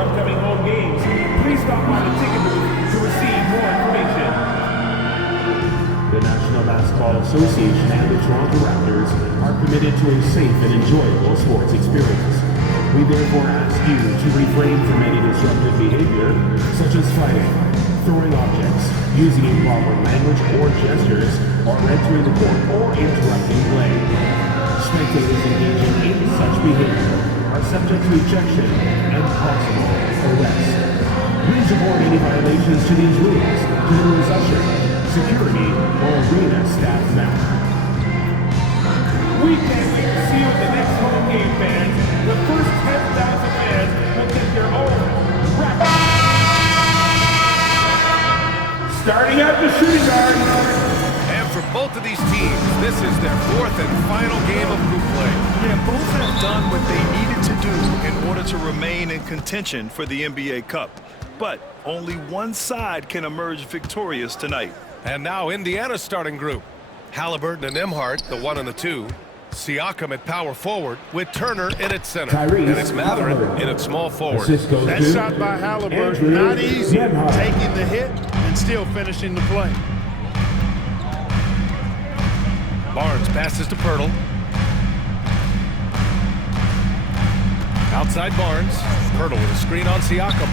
upcoming home games, please stop by the ticket booth to receive more information. The National Basketball Association and the Toronto Raptors are committed to a safe and enjoyable sports experience. We therefore ask you to refrain from any disruptive behavior, such as fighting, throwing objects, using improper language or gestures, or entering the court or interrupting play. Spectators engaging in such behavior are subject to ejection and possible arrest. Please report any violations to these rules to the room's usher, security, or arena staff member. We can't wait to see you at the next home game, fans. The first 10,000 fans will get their own Raptors. Starting at the shooting guard. And for both of these teams, this is their fourth and final game of group play. Yeah, both have done what they needed to do in order to remain in contention for the NBA Cup. But only one side can emerge victorious tonight. And now Indiana's starting group. Halliburton and Nembhard, the 1 and the 2. Siakam at power forward with Turner in its center. And it's Mathurin in its small forward. That shot by Halliburton, not easy. Taking the hit and still finishing the play. Barnes passes to Pirtle. Outside Barnes. Pirtle with a screen on Siakam.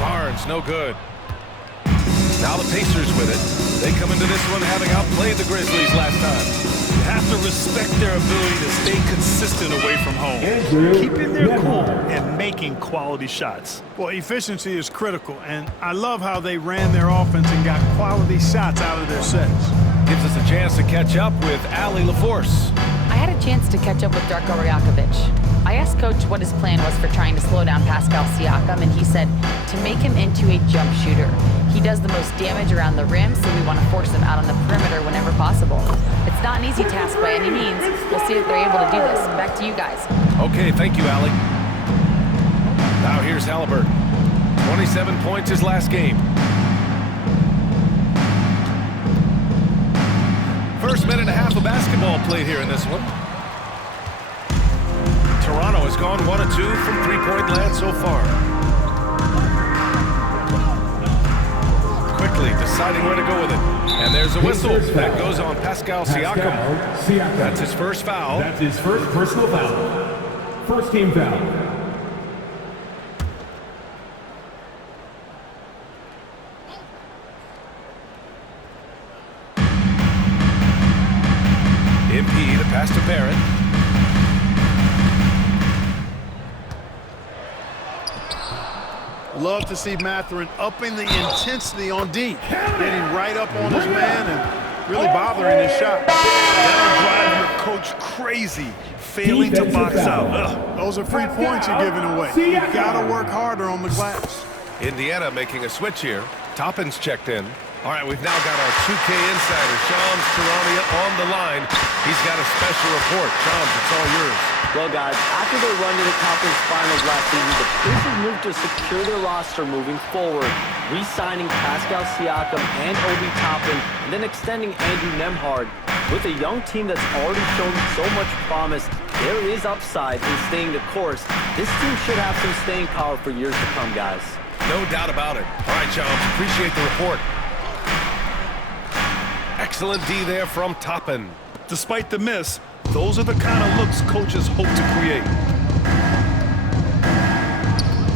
Barnes, no good. Now the Pacers with it. They come into this one having outplayed the Grizzlies last time. You have to respect their ability to stay consistent away from home. Keeping their cool and making quality shots. Well, efficiency is critical, and I love how they ran their offense and got quality shots out of their sets. Gives us a chance to catch up with Allie LaForce. I had a chance to catch up with Darko Rajakovic. I asked Coach what his plan was for trying to slow down Pascal Siakam, and he said to make him into a jump shooter. He does the most damage around the rim, so we want to force him out on the perimeter whenever possible. It's not an easy task by any means. We'll see if they're able to do this. Back to you guys. Okay, thank you, Allie. Now here's Halliburton. 27 points his last game. First minute and a half of basketball played here in this one. Toronto has gone 1 of 2 from three-point land so far. Quickly deciding where to go with it. And there's a whistle. That goes on Pascal Siakam. That's his first foul. That's his first personal foul. First team foul. MP, the pass to Barrett. Love to see Mathurin upping the intensity on D, getting right up on his man and really bothering his shot. That'll drive your coach crazy, failing to box out. Ugh. Those are free points you're giving away. You've got to work harder on the glass. Indiana making a switch here. Toppin's checked in. All right, we've now got our 2K insider, Shams Charania, on the line. He's got a special report. Shams, it's all yours. Well, guys, after their run to the conference finals last season, the Pacers moved to secure their roster moving forward, re-signing Pascal Siakam and Obi Toppin, and then extending Andrew Nembhard. With a young team that's already shown so much promise, there is upside in staying the course. This team should have some staying power for years to come, guys. No doubt about it. All right, Shams, appreciate the report. Excellent D there from Toppin. Despite the miss, those are the kind of looks coaches hope to create.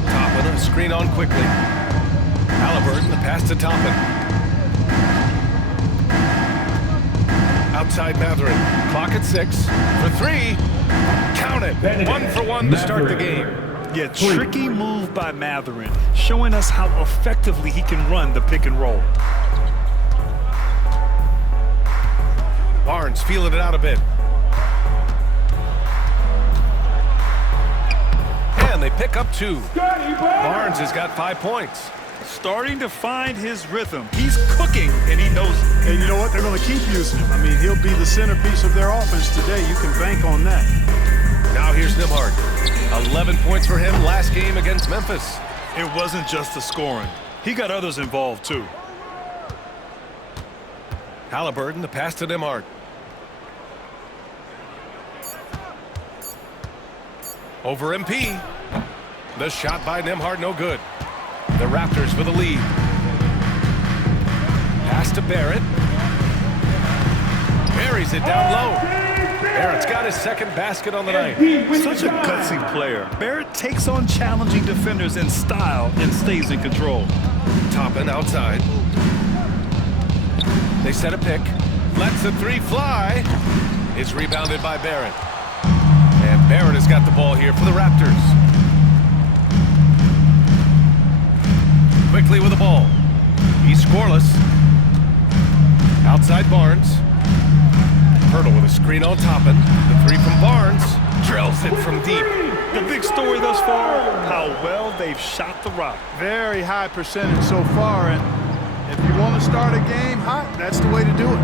Toppin, a screen on quickly. Halliburton, the pass to Toppin. Outside Mathurin. Clock at 6. For 3. Count it. 1 for 1 to start the game. Yeah, tricky move by Mathurin, showing us how effectively he can run the pick and roll. Barnes feeling it out a bit. And they pick up 2. Barnes has got 5 points. Starting to find his rhythm. He's cooking, and he knows it. And you know what? They're going to keep using him. I mean, he'll be the centerpiece of their offense today. You can bank on that. Now here's Nembhard. 11 points for him last game against Memphis. It wasn't just the scoring. He got others involved, too. Halliburton, the pass to Nembhard. Over MP. The shot by Nembhard, no good. The Raptors with the lead. Pass to Barrett. Buries it down low. Barrett's got his second basket on the night. Such a gutsy player. Barrett takes on challenging defenders in style and stays in control. Toppin outside. They set a pick. Lets the three fly. It's rebounded by Barrett. And Barrett has got the ball here for the Raptors. Quickly with the ball. He's scoreless. Outside Barnes. Pirtle with a screen on Toppin. The three from Barnes. Drills it from deep. The big story thus far, how well they've shot the rock. Very high percentage so far, and if you want to start a game hot, that's the way to do it.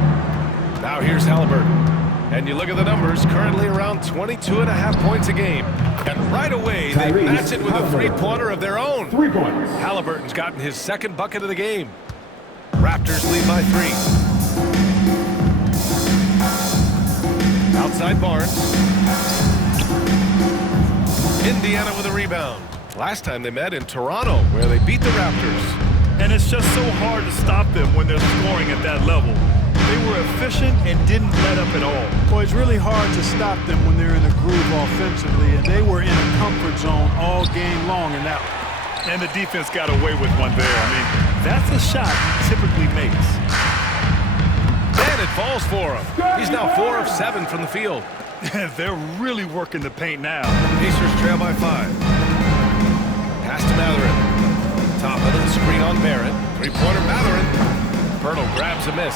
Now here's Halliburton. And you look at the numbers, currently around 22.5 points a game. And right away, they match it with a three-pointer of their own. 3 points. Halliburton's gotten his second bucket of the game. Raptors lead by 3. Outside Barnes. Indiana with a rebound. Last time they met in Toronto, where they beat the Raptors. And it's just so hard to stop them when they're scoring at that level. They were efficient and didn't let up at all. Boy, it's really hard to stop them when they're in a groove offensively, and they were in a comfort zone all game long in that one. And the defense got away with one there. I mean, that's a shot he typically makes. And it falls for him. He's now 4 of 7 from the field. They're really working the paint now. Pacers trail by 5. Pass to Mathurin. Top of the screen on Barrett. Three-pointer Mathurin. Pirtle grabs a miss.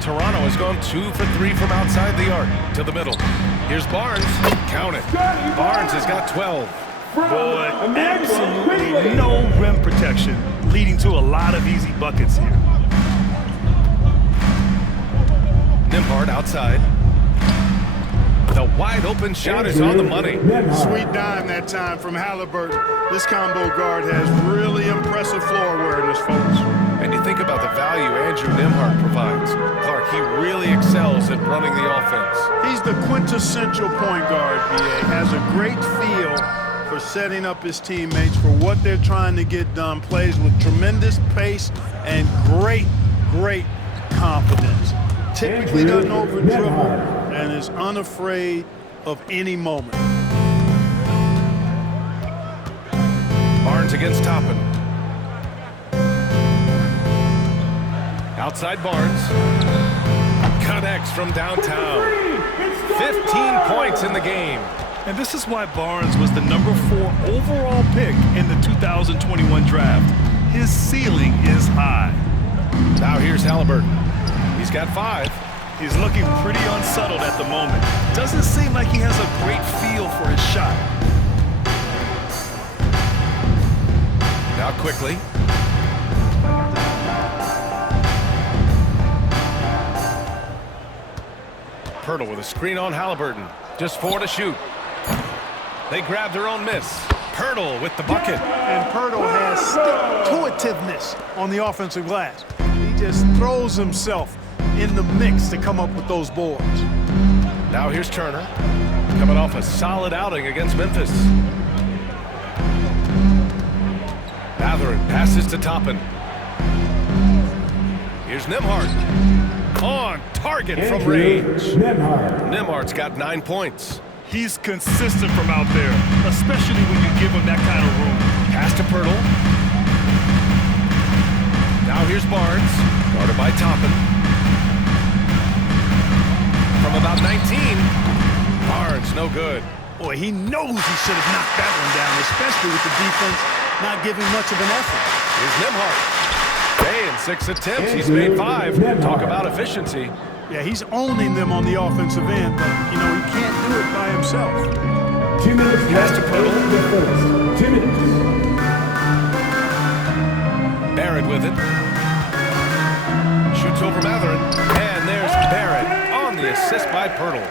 Toronto has gone 2 for 3 from outside the arc to the middle. Here's Barnes. Count it. Barnes has got 12. Boy, absolutely no rim protection, leading to a lot of easy buckets here. Nembhard outside. The wide open shot is on the money. Sweet dime that time from Halliburton. This combo guard has really impressive floor awareness, folks. And you think about the value Andrew Nembhard provides. Clark, he really excels at running the offense. He's the quintessential point guard, BA. Has a great feel for setting up his teammates for what they're trying to get done. Plays with tremendous pace and great confidence. Typically doesn't over-dribble and is unafraid of any moment. Barnes against Toppin. Outside Barnes. Connects from downtown. 15 points in the game. And this is why Barnes was the number 4 overall pick in the 2021 draft. His ceiling is high. Now here's Halliburton. He's got 5. He's looking pretty unsettled at the moment. Doesn't seem like he has a great feel for his shot. Now quickly. Pirtle with a screen on Halliburton. Just 4 to shoot. They grab their own miss. Pirtle with the bucket. And Pirtle has stick-to-itiveness on the offensive glass. He just throws himself in the mix to come up with those boards. Now here's Turner. Coming off a solid outing against Memphis. Mathurin passes to Toppin. Here's Nembhard. On target from range. Nembhard's got 9 points. He's consistent from out there, especially when you give him that kind of room. Pass to Pirtle. Now here's Barnes, guarded by Toppin. From about 19, Barnes no good. Boy, he knows he should have knocked that one down, especially with the defense not giving much of an effort. Here's Nembhard. Hey, in 6 attempts, he's made 5. Talk about efficiency. Yeah, he's owning them on the offensive end, but, you know, he can't do it by himself. 2 minutes. Pass to Pirtle. 2 minutes. Barrett with it. Shoots over Mathurin. And there's Barrett on the assist by Pirtle.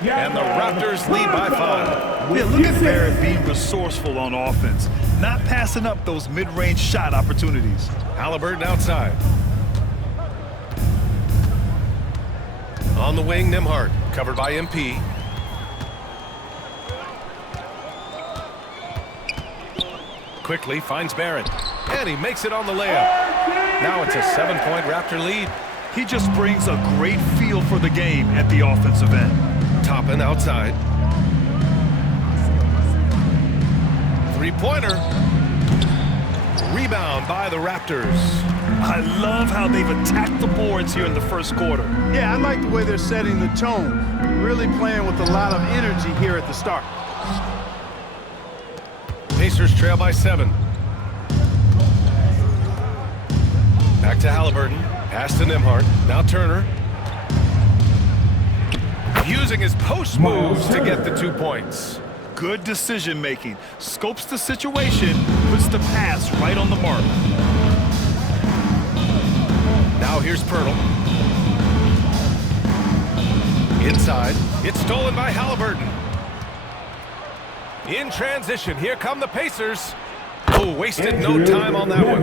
And the Raptors lead by 5. Yeah, look at Barrett being resourceful on offense, not passing up those mid-range shot opportunities. Halliburton outside. On the wing, Nembhard, covered by MP. Quickly finds Barrett. And he makes it on the layup. Now it's a 7-point Raptor lead. He just brings a great feel for the game at the offensive end. Toppin outside. Three-pointer. Rebound by the Raptors. I love how they've attacked the boards here in the first quarter. Yeah, I like the way they're setting the tone. Really playing with a lot of energy here at the start. Pacers trail by 7. Back to Halliburton. Pass to Nembhard. Now Turner. Using his post moves to get the 2 points. Good decision making. Scopes the situation, puts the pass right on the mark. Now here's Pirtle. Inside. It's stolen by Halliburton. In transition, here come the Pacers. Oh, wasted no time on that one.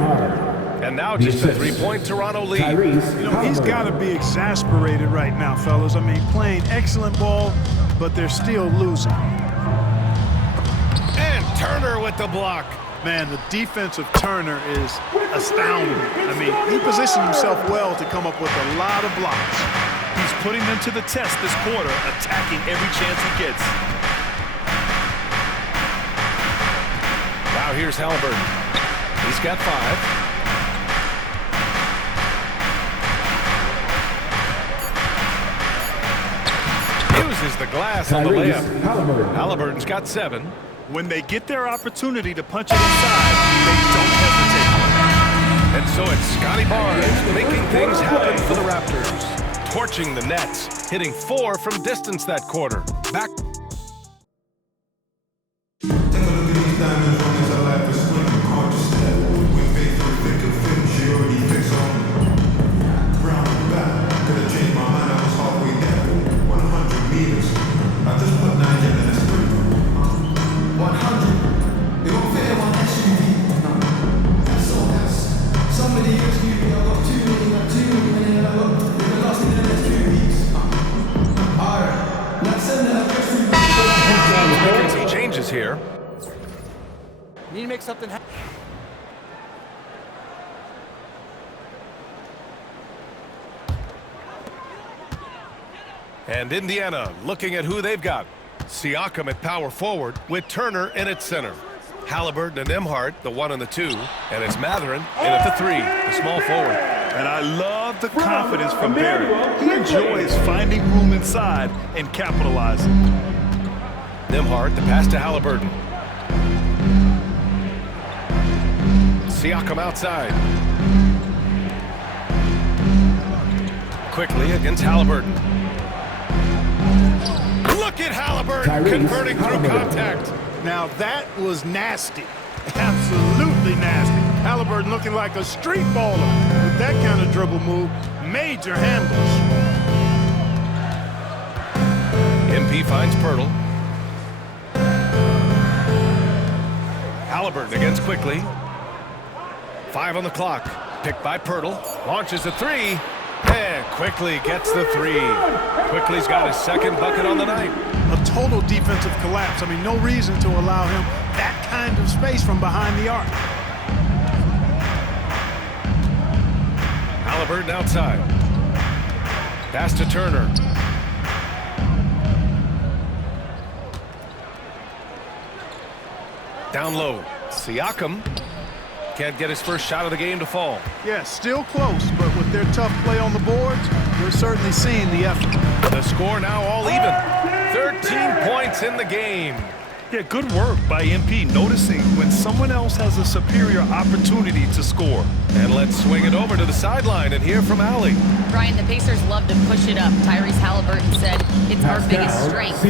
And now just a 3-point Toronto lead. You know, he's got to be exasperated right now, fellas. I mean, playing excellent ball, but they're still losing. And Turner with the block. Man, the defense of Turner is astounding. I mean, he positioned himself well to come up with a lot of blocks. He's putting them to the test this quarter, attacking every chance he gets. Now here's Halliburton. He's got 5. Uses the glass on the layup. Halliburton's got 7. When they get their opportunity to punch it inside, they don't hesitate. And so it's Scotty Barnes making things happen for the Raptors. Torching the Nets, hitting 4 from distance that quarter. Back. Here. Need to make something happen. And Indiana looking at who they've got. Siakam at power forward with Turner in at center. Halliburton and Nembhard, the 1 and the 2. And it's Mathurin in at the 3, the small forward. And I love the confidence from Barrett. He enjoys finding room inside and capitalizing. Nembhard, the pass to Halliburton. Siakam outside. Quickly against Halliburton. Look at Halliburton converting through contact. Now that was nasty. Absolutely nasty. Halliburton looking like a street baller with that kind of dribble move. Major handles. MP finds Pirtle. Halliburton against Quickly. 5 on the clock. Picked by Pirtle. Launches a 3. And Quickly gets the 3. Quickly's got his second bucket on the night. A total defensive collapse. I mean, no reason to allow him that kind of space from behind the arc. Halliburton outside. Pass to Turner. Down low. Siakam can't get his first shot of the game to fall. Yeah, still close, but with their tough play on the boards, we're certainly seeing the effort. The score now all even. 13 points in the game. Yeah, good work by MP noticing when someone else has a superior opportunity to score. And let's swing it over to the sideline and hear from Allie. Brian, the Pacers love to push it up. Tyrese Halliburton said, it's our biggest strength.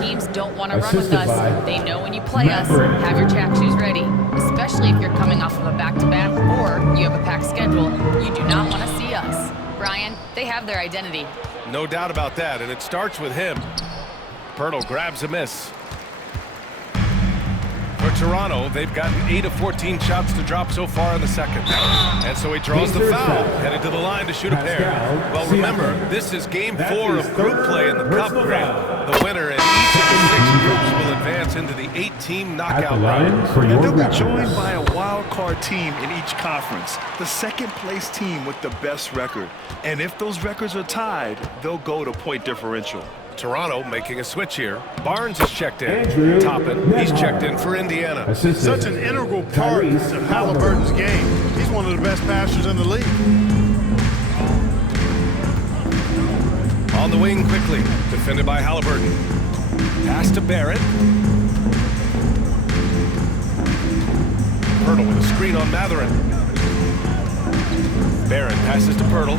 Teams don't want to run with us. They know when you play us, have your track shoes ready. Especially if you're coming off of a back-to-back or you have a packed schedule. You do not want to see us. Brian, they have their identity. No doubt about that, and it starts with him. Pirtle grabs a miss. For Toronto, they've gotten 8 of 14 shots to drop so far in the second. And so he draws the foul, headed to the line to shoot a pair. Well, remember, this is game 4 of group play in the Cup. The winner in each of the 6 groups will advance advance into the 8-team At the knockout line round. for And your they'll be Raptors. joined by a wild card team in each conference, the second-place team with the best record. And if those records are tied, they'll go to point differential. Toronto making a switch here. Barnes is checked in. Andrew Toppin, he's Nemhard. checked in for Indiana. Assistant. Such an integral part Tyrese of Halliburton's game. He's one of the best passers in the league. On the wing quickly, defended by Halliburton. Pass to Barrett. Pirtle with a screen on Matherin. Barrett passes to Pirtle.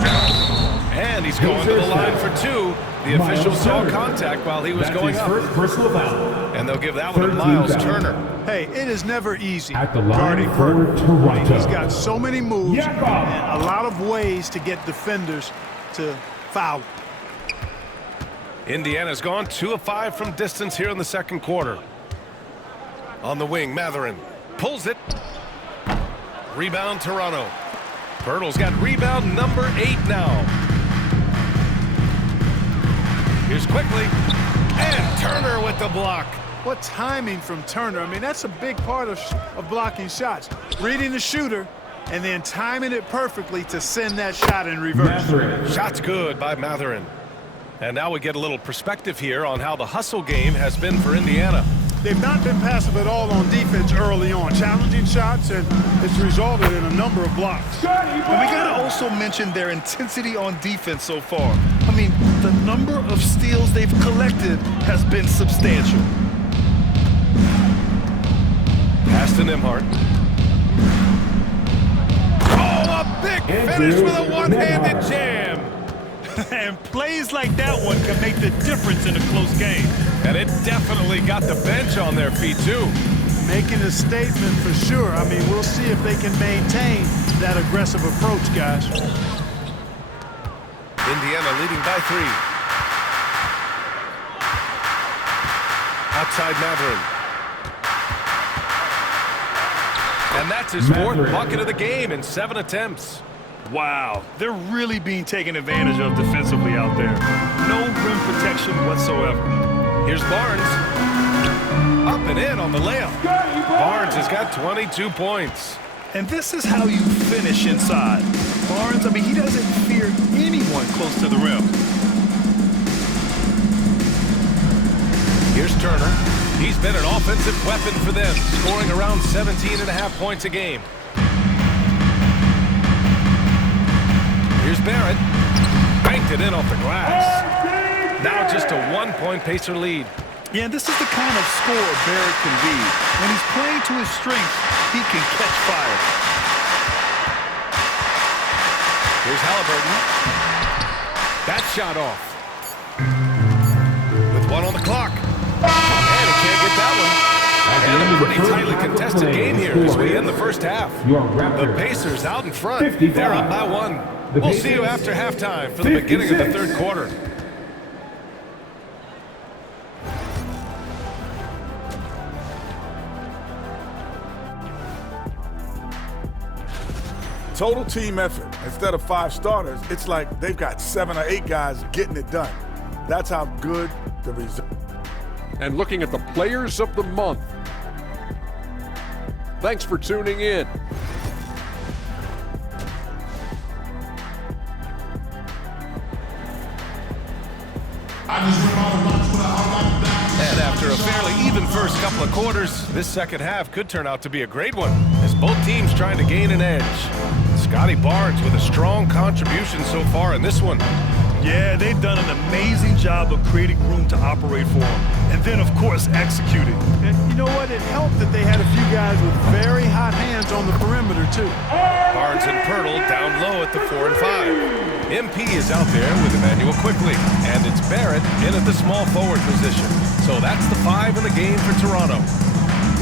And he's going to the line for two. The official saw contact while he was That's going his up. first personal foul. And they'll give that one to Third Miles team foul. Turner. Hey, it is never easy At the line guarding for Pirtle. Toronto. He's got so many moves Yeah, Bob. and a lot of ways to get defenders to foul. Indiana's gone 2 of 5 from distance here in the second quarter. On the wing, Matherin pulls it. Rebound, Toronto. Pirtle's got rebound number 8 now. Here's quickly. And Turner with the block. What timing from Turner. I mean, that's a big part of blocking shots. Reading the shooter and then timing it perfectly to send that shot in reverse. Matherin. Shot's good by Matherin. And now we get a little perspective here on how the hustle game has been for Indiana. They've not been passive at all on defense early on. Challenging shots, and it's resulted in a number of blocks. And we got to also mention their intensity on defense so far. I mean, the number of steals they've collected has been substantial. Pass to Nemhard. Oh, a big finish with a one-handed Nemhard. jam. And plays like that one can make the difference in a close game. And it definitely got the bench on their feet, too. Making a statement for sure. I mean, we'll see if they can maintain that aggressive approach, guys. Indiana leading by 3. Outside Matherin. And that's his fourth Matherin. bucket of the game in 7 attempts. Wow, they're really being taken advantage of defensively out there. No rim protection whatsoever. Here's Barnes. Up and in on the layup. Barnes has got 22 points. And this is how you finish inside. Barnes, I mean, he doesn't fear anyone close to the rim. Here's Turner. He's been an offensive weapon for them, scoring around 17.5 points a game. Here's Barrett. Banked it in off the glass. Now just a 1-point Pacer lead. Yeah, this is the kind of scorer Barrett can be. When he's playing to his strengths, he can catch fire. Here's Halliburton. That shot off. With 1 on the clock. And he can't get that one. And a pretty tightly contested game here as we end the first half. Your The Raptors. Pacers out in front. 55. They're up by 1. The We'll see you Pacers, after halftime for the beginning of the 56. third quarter. Total team effort. Instead of 5 starters, it's like they've got 7 or 8 guys getting it done. That's how good the result. And looking at the players of the month. Thanks for tuning in. And after a fairly even first couple of quarters, this second half could turn out to be a great one as both teams trying to gain an edge. Scotty Barnes with a strong contribution so far in this one. Yeah, they've done an amazing job of creating room to operate for him. And then, of course, executing. And you know what? It helped that they had a few guys with very hot hands on the perimeter, too. Barnes and Pirtle down low at the 4 and 5. MP is out there with Emmanuel quickly, and it's Barrett in at the small forward position. So that's the 5 in the game for Toronto.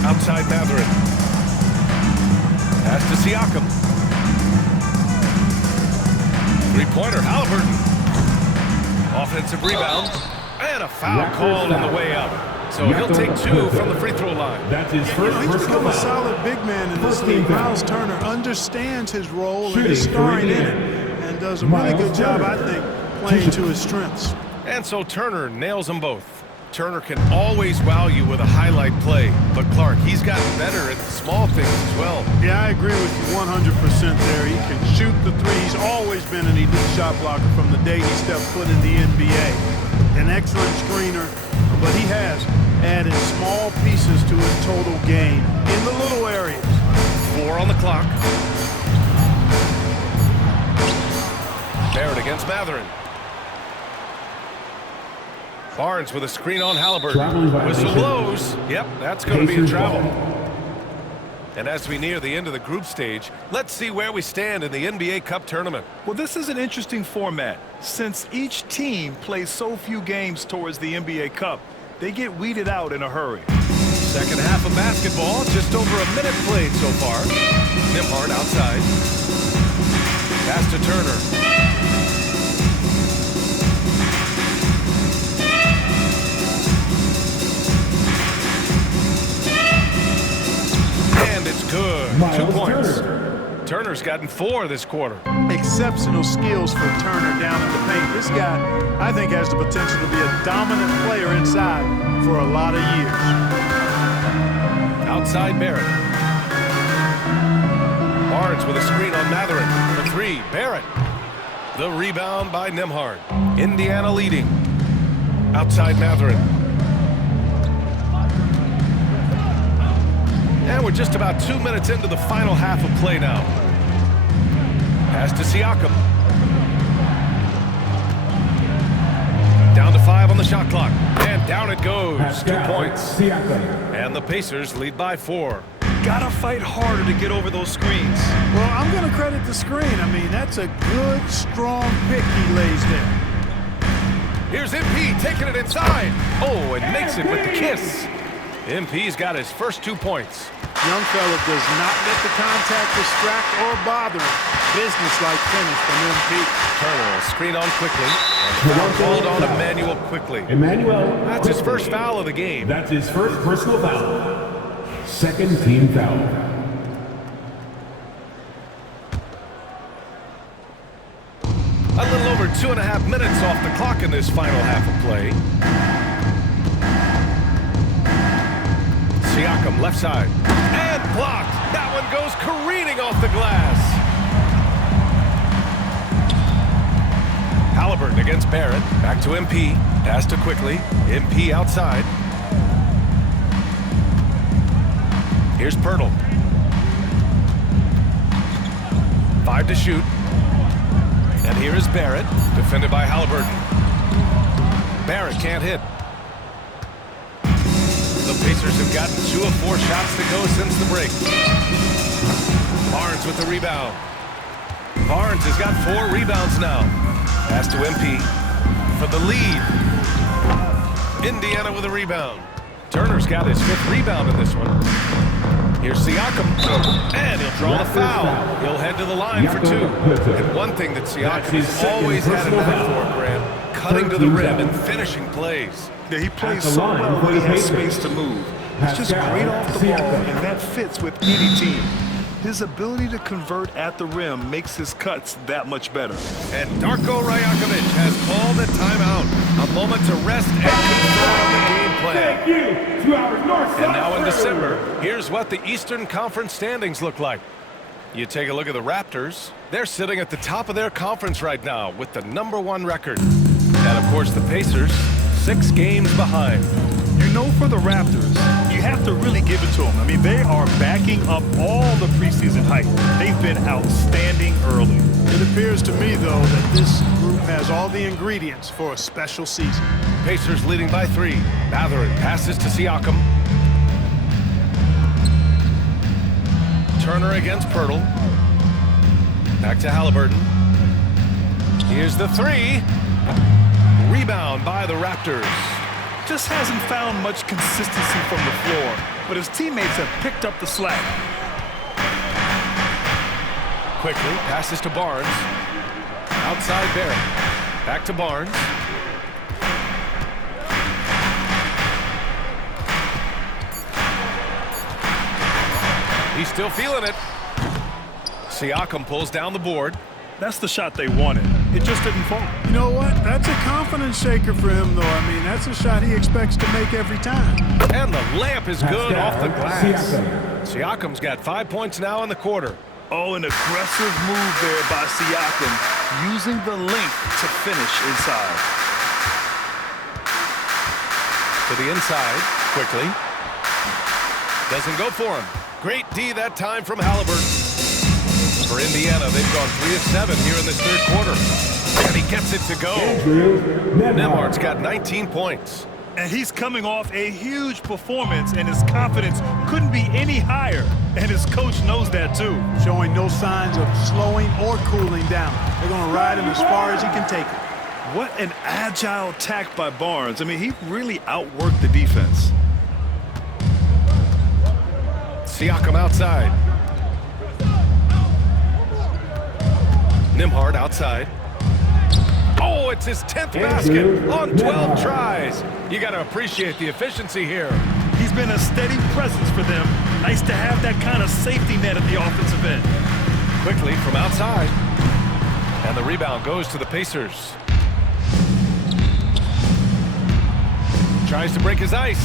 Outside Matherin. Pass to Siakam. Three-pointer, Halliburton. Offensive rebound. And a foul Raptors called on the foul. way up. So he'll take 2 from the free throw line. That's his You first know, he's personal become a foul. solid big man in this First team league. foul. Miles Turner understands his role and Shooting is starring for in Indiana. it and does a really Miles good job, Turner. I think, playing to his strengths. And so Turner nails them both. Turner can always wow you with a highlight play, but Clark, he's gotten better at the small things as well. Yeah, I agree with you 100% there. He can shoot the three. He's always been an elite shot blocker from the day he stepped foot in the NBA. An excellent screener, but he has added small pieces to his total game in the little areas. 4 on the clock. Barrett against Matherin. Barnes with a screen on Halliburton. Whistle blows. Yep, that's going to be a travel. And as we near the end of the group stage, let's see where we stand in the NBA Cup tournament. Well, this is an interesting format. Since each team plays so few games towards the NBA Cup, they get weeded out in a hurry. Second half of basketball, just over a minute played so far. Nembhard outside. Pass to Turner. And it's good. 2 points. Turner's gotten 4 this quarter. Exceptional skills for Turner down in the paint. This guy, I think, has the potential to be a dominant player inside for a lot of years. Outside Barrett. Barnes with a screen on Matherin. For 3, Barrett. The rebound by Nembhard. Indiana leading. Outside Matherin. And we're just about 2 minutes into the final half of play now. Pass to Siakam. Down to 5 on the shot clock. And down it goes. 2 points. And the Pacers lead by 4. Gotta fight harder to get over those screens. Well, I'm going to credit the screen. I mean, that's a good, strong pick he lays there. Here's MP taking it inside. Oh, and makes it with the kiss. MP's got his first 2 points. Young fella does not let the contact distract or bother him. Business-like finish from MP. Turner will screen on quickly. And foul called on Emmanuel quickly. That's his first foul of the game. That's his first personal foul. Second team foul. A little over 2.5 minutes off the clock in this final half of play. Siakam left side. And blocked. That one goes careening off the glass. Halliburton against Barrett. Back to MP. Pass to quickly. MP outside. Here's Pirtle. 5 to shoot. And here is Barrett. Defended by Halliburton. Barrett can't hit. The Pacers have gotten 2 of 4 shots to go since the break. Barnes with the rebound. Barnes has got 4 rebounds now. Pass to MP for the lead. Indiana with a rebound. Turner's got his 5th rebound in this one. Here's Siakam. And he'll draw the foul. He'll head to the line for 2. And one thing that Siakam has always had a knack for, Graham, cutting to the rim and finishing plays. Yeah, he plays so well when he has space to move. He's just great off the ball, and that fits with any team. His ability to convert at the rim makes his cuts that much better. And Darko Rajakovic has called a timeout. A moment to rest and confirm the game plan. Thank you to our North And now in December, here's what the Eastern Conference standings look like. You take a look at the Raptors. They're sitting at the top of their conference right now with the #1 record. And of course the Pacers, 6 games behind. You know, for the Raptors, you have to really give it to them. I mean, they are backing up all the preseason hype. They've been outstanding early. It appears to me, though, that this group has all the ingredients for a special season. Pacers leading by 3. Matherin passes to Siakam. Turner against Pirtle. Back to Halliburton. Here's the 3. Rebound by the Raptors. Just hasn't found much consistency from the floor, but his teammates have picked up the slack. Quickly passes to Barnes. Outside Barrett. Back to Barnes. He's still feeling it. Siakam pulls down the board. That's the shot they wanted. It just didn't fall. You know what? That's a confidence shaker for him, though. I mean, that's a shot he expects to make every time. And the layup is good off the glass. Siakam's got 5 points now in the quarter. Oh, an aggressive move there by Siakam, using the length to finish inside. To the inside, quickly. Doesn't go for him. Great D that time from Halliburton. For Indiana, they've gone 3 of 7 here in this third quarter. And he gets it to go. Nembhard's got 19 points. And he's coming off a huge performance, and his confidence couldn't be any higher. And his coach knows that, too. Showing no signs of slowing or cooling down. They're going to ride him as far as he can take it. What an agile attack by Barnes. I mean, he really outworked the defense. Siakam outside. Nembhard outside. Oh, it's his 10th basket on 12 tries. You got to appreciate the efficiency here. He's been a steady presence for them. Nice to have that kind of safety net at the offensive end. Quickly from outside. And the rebound goes to the Pacers. Tries to break his ice.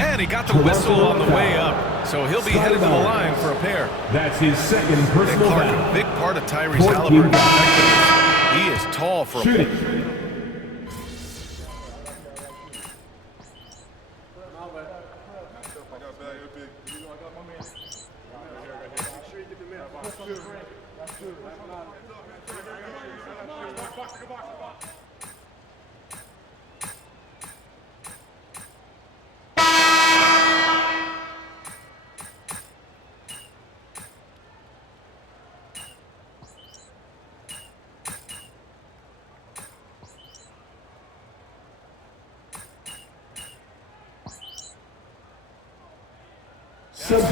And he got the whistle on the way up. So he'll be headed to the line for a pair. That's his second personal foul. Big part of Tyrese Halliburton's effectiveness. He is tall for a pick.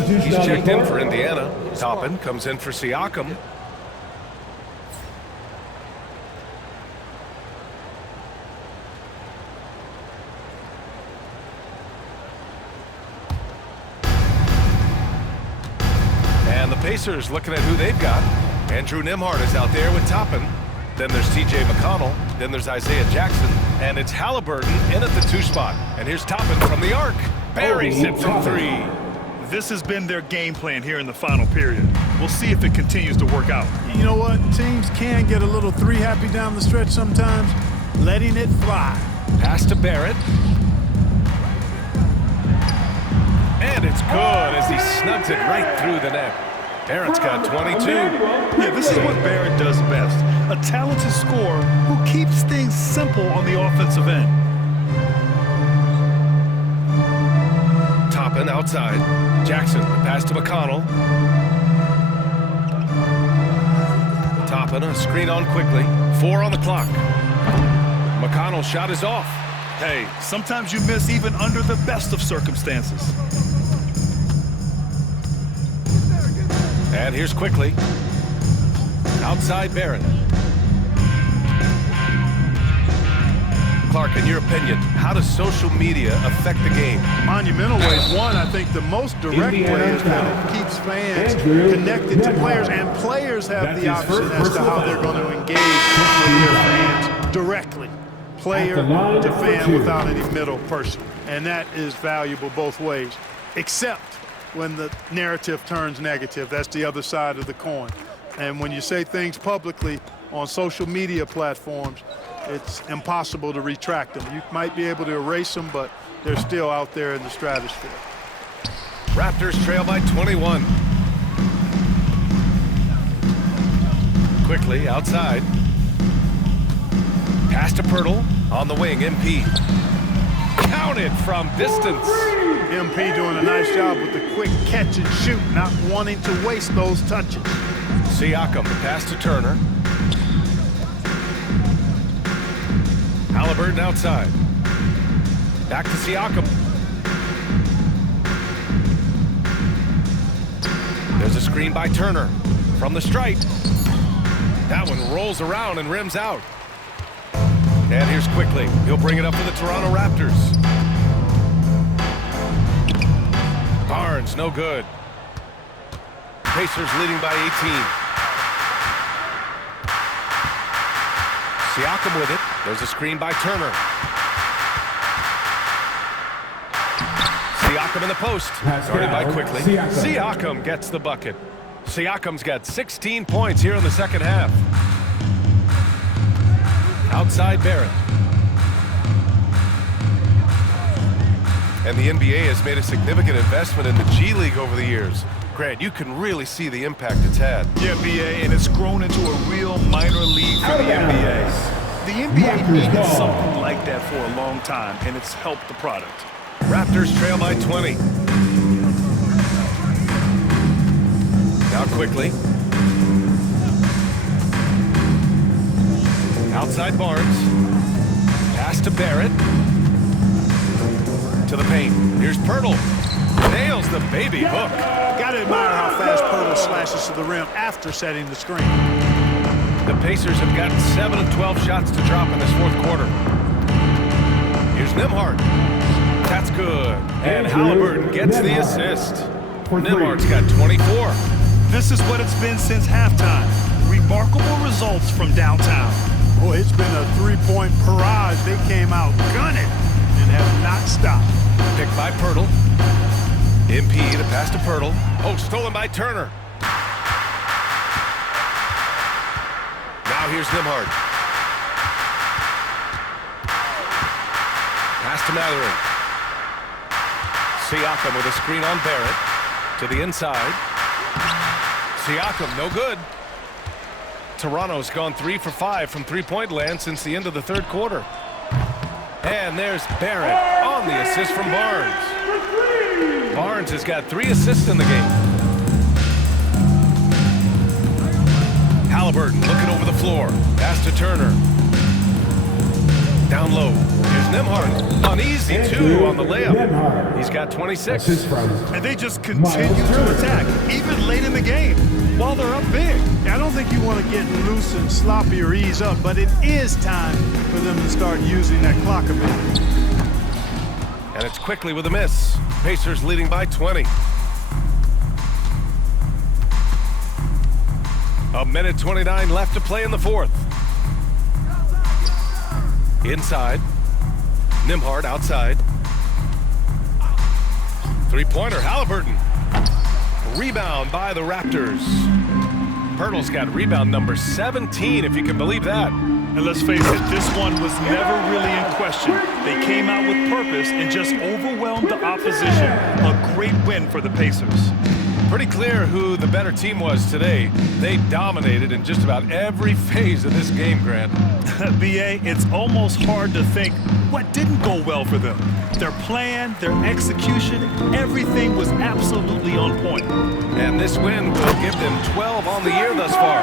He's checked in for Indiana. Toppin comes in for Siakam. And the Pacers looking at who they've got. Andrew Nembhard is out there with Toppin. Then there's T.J. McConnell. Then there's Isaiah Jackson. And it's Halliburton in at the 2 spot. And here's Toppin from the arc. Buries it from 3. This has been their game plan here in the final period. We'll see if it continues to work out. You know what? Teams can get a little 3-happy down the stretch sometimes. Letting it fly. Pass to Barrett. And it's good as he snugs it right through the net. Barrett's got 22. Yeah, this is what Barrett does best. A talented scorer who keeps things simple on the offensive end. Toppin outside. Jackson, the pass to McConnell. Toppin, a screen on quickly. 4 on the clock. McConnell's shot is off. Hey, sometimes you miss even under the best of circumstances. And here's quickly. Outside Barrett. Clark, in your opinion, how does social media affect the game? Monumental ways. One, I think the most direct way is that it keeps fans connected to players, and players have the option as to how they're going to engage with their fans directly. Player to fan without any middle person. And that is valuable both ways, except when the narrative turns negative. That's the other side of the coin. And when you say things publicly on social media platforms, it's impossible to retract them. You might be able to erase them, but they're still out there in the stratosphere. Raptors trail by 21. Quickly outside. Pass to Pirtle on the wing. MP. Counted from distance. MP doing a nice job with the quick catch and shoot, not wanting to waste those touches. Siakam, the pass to Turner. Halliburton outside. Back to Siakam. There's a screen by Turner from the stripe. That one rolls around and rims out. And here's quickly. He'll bring it up for the Toronto Raptors. Barnes, no good. Pacers leading by 18. Siakam with it. There's a screen by Turner. Siakam in the post. Guarded by quickly. Siakam gets the bucket. Siakam's got 16 points here in the second half. Outside Barrett. And the NBA has made a significant investment in the G League over the years. Grant, you can really see the impact it's had. Yeah, BA, and it's grown into a real minor league for the NBA. The NBA needed something like that for a long time, and it's helped the product. Raptors trail by 20. Now quickly. Outside Barnes. Pass to Barrett. To the paint. Here's Pirtle. Nails the baby hook. Gotta admire how fast Pirtle slashes to the rim after setting the screen. The Pacers have gotten 7 of 12 shots to drop in this fourth quarter. Here's Nembhard. That's good. And Halliburton gets the assist. Nembhard's got 24. This is what it's been since halftime. Remarkable results from downtown. Boy, it's been a three-point barrage. They came out gunning and have not stopped. Picked by Pirtle. MP to pass to Pirtle. Oh, stolen by Turner. Now here's Nembhard. Pass to Mathurin. Siakam with a screen on Barrett. To the inside. Siakam, no good. Toronto's gone 3 for 5 from three-point land since the end of the third quarter. And there's Barrett on the assist from Barnes. Barnes has got 3 assists in the game. Halliburton looking over the floor. Pass to Turner. Down low. Here's Nembhard. Uneasy, too, on the layup. He's got 26. And they just continue to attack, even late in the game, while they're up big. I don't think you want to get loose and sloppy or ease up, but it is time for them to start using that clock a bit. And it's quickly with a miss. Pacers leading by 20. A minute 29 left to play in the fourth. Inside. Nembhard outside. Three-pointer, Halliburton. Rebound by the Raptors. Pirtle's got rebound number 17, if you can believe that. And let's face it, this one was never really in question. They came out with purpose and just overwhelmed the opposition. A great win for the Pacers. Pretty clear who the better team was today. They dominated in just about every phase of this game, Grant. BA, it's almost hard to think what didn't go well for them. Their plan, their execution, everything was absolutely on point. And this win will give them 12 on the year thus far.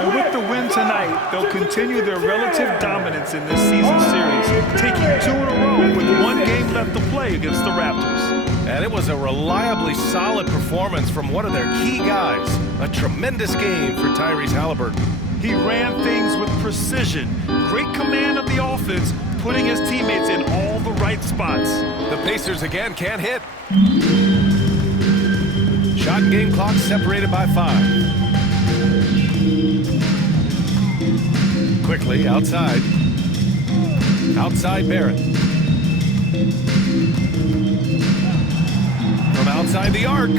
And with the win tonight, they'll continue their relative dominance in this season series, taking 2 in a row with 1 game left to play against the Raptors. And it was a reliably solid performance from one of their key guys. A tremendous game for Tyrese Halliburton. He ran things with precision, great command of the offense, putting his teammates in all the right spots. The Pacers again can't hit. Shot and game clock separated by 5. Quickly outside. Outside Barrett. From outside the arc.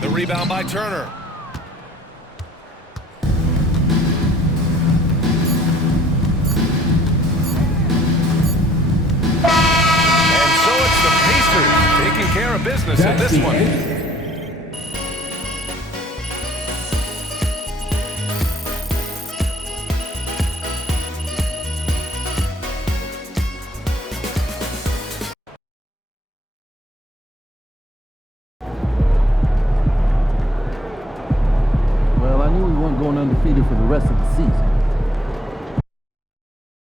The rebound by Turner. And so it's the Pacers taking care of business in this one. Well, I knew we weren't going undefeated for the rest of the season.